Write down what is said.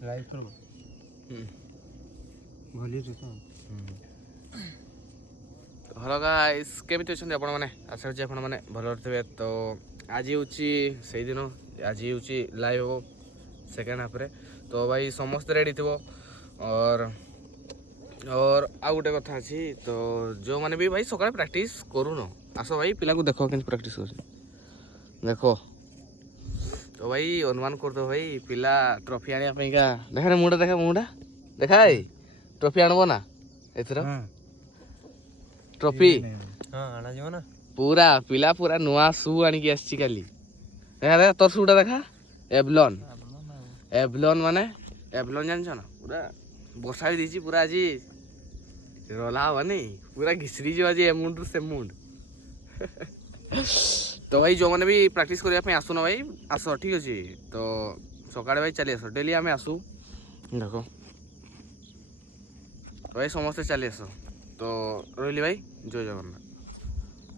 ଲାଇଭ୍ କର ଭଲିରେ ତ ହ୍ୟାଲୋ ଗାଇସ୍, କେମିତି ଅଛନ୍ତି ଆପଣମାନେ? ଆଶା କରୁଛି ଆପଣମାନେ ଭଲରେ ଥିବେ। ତ ଆଜି ହେଉଛି ସେଇଦିନ, ଆଜି ହେଉଛି ଲାଇଭ୍ ହେବ ସେକେଣ୍ଡ ହାଫ୍ରେ। ତ ଭାଇ ସମସ୍ତେ ରେଡ଼ି ଥିବ। और ଆଉ ଗୋଟେ କଥା ଅଛି, ତ ଯେଉଁମାନେ ବି ଭାଇ ସକାଳେ ପ୍ରାକ୍ଟିସ୍ କରୁନ, ଆସ ଭାଇ ପିଲାକୁ ଦେଖ କେମିତି ପ୍ରାକ୍ଟିସ୍ କରୁଛି, ଦେଖ। ତ ଭାଇ ଅନୁମାନ କରିଦେବ ଭାଇ ପିଲା ଟ୍ରଫି ଆଣିବା ପାଇଁକା। ଦେଖା ମୁଣ୍ଡା, ଦେଖା ମୁଣ୍ଡା, ଦେଖା ଭାଇ ଟ୍ରଫି ଆଣିବ ନା ଏଥର? ଟ୍ରଫି ଆଣାଯିବ ନା। ପୁରା ପିଲା ପୁରା ନୂଆ ସୁ ଆଣିକି ଆସିଛି କାଲି। ଦେଖା ଦେଖା ତୋର ସୁଟା ଦେଖା, ଏଭଲନ୍। ଏଭଲନ୍ ମାନେ ଏଭଲନ୍ ଜାଣିଛ ନା? ପୁରା ବର୍ଷା ବି ଦେଇଛି ପୁରା ଆଜି, ରଲା ହବନି, ପୁରା ଘିସରି ଯିବ ଆଜି ଏ ମୁଣ୍ଡରୁ ସେ ମୁଣ୍ଡ। ତ ଭାଇ ଯେଉଁମାନେ ବି ପ୍ରାକ୍ଟିସ୍ କରିବା ପାଇଁ ଆସୁନ ଭାଇ, ଆସ ଠିକ୍ ଅଛି। ତ ସକାଳେ ଭାଇ ଚାଲି ଆସ, ଡେଲି ଆମେ ଆସୁ, ଦେଖ ଭାଇ ସମସ୍ତେ ଚାଲି ଆସ। ତ ରହିଲି ଭାଇ, ଜୟ ଜଗନ୍ନାଥ।